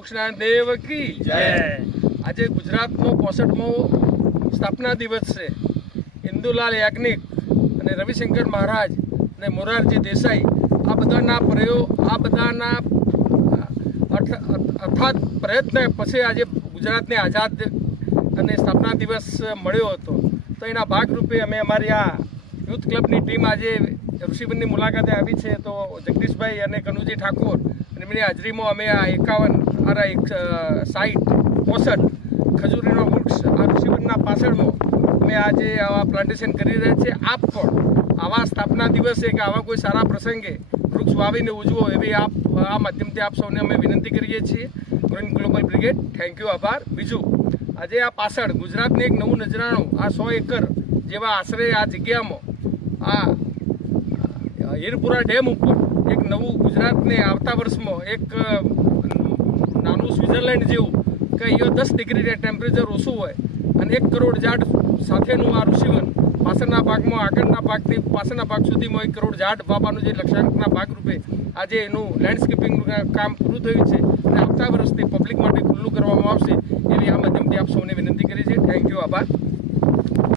કૃષ્ણ દેવ કી જય। આજે ગુજરાતનો 65મો સ્થાપના દિવસ છે। ઇન્દુલાલ યાજ્ઞિક અને રવિશંકર મહારાજ અને મોરારજી દેસાઈ આ બધાના અથાત પ્રયત્ન પછી આજે ગુજરાતને આઝાદ અને સ્થાપના દિવસ મળ્યો હતો। તો એના ભાગરૂપે અમે અમારી આ યુથ ક્લબની ટીમ આજે ઋષિવનની મુલાકાતે આવી છે। તો જગદીશભાઈ અને કનુજી ઠાકોર અને એમની હાજરીમાં અમે આ 61 ખજૂરીનો વૃક્ષ આ ઋષિવનના પાછળમાં અમે આજે આવા પ્લાન્ટેશન કરી રહ્યા છીએ। આપ પણ આવા સ્થાપના દિવસે કે આવા કોઈ સારા પ્રસંગે વૃક્ષ વાવીને ઉજવો એવી આ માધ્યમથી આપ સૌને અમે વિનંતી કરીએ છીએ। Green global brigade thank you, આભાર। બીજું, આજે આ પાછળ ગુજરાતને એક નવું નજરાણું આ 100 એકર જેવા આશરે આ જગ્યામાં આ હીરપુરા ડેમ ઉપર એક નવું ગુજરાતને આવતા વર્ષમાં એક નાનું સ્વિટ્ઝરલેન્ડ જેવું કે અહીંયા 10 ડિગ્રી ટેમ્પરેચર ઓછું હોય અને 1 કરોડ ઝાડ સાથેનું આ ઋષિવન પાછળના ભાગમાં આગળના ભાગથી પાછળના ભાગ સુધીમાં 1 કરોડ ઝાડ વાવવાનું જે લક્ષ્યાંકના ભાગરૂપે આજે એનું લેન્ડસ્કેપિંગનું કામ પૂરું થયું છે અને આવતા વર્ષથી પબ્લિક માટે ખુલ્લું કરવામાં આવશે એવી આ માધ્યમથી આપ સૌને વિનંતી કરી છે। થેન્ક યુ, આભાર।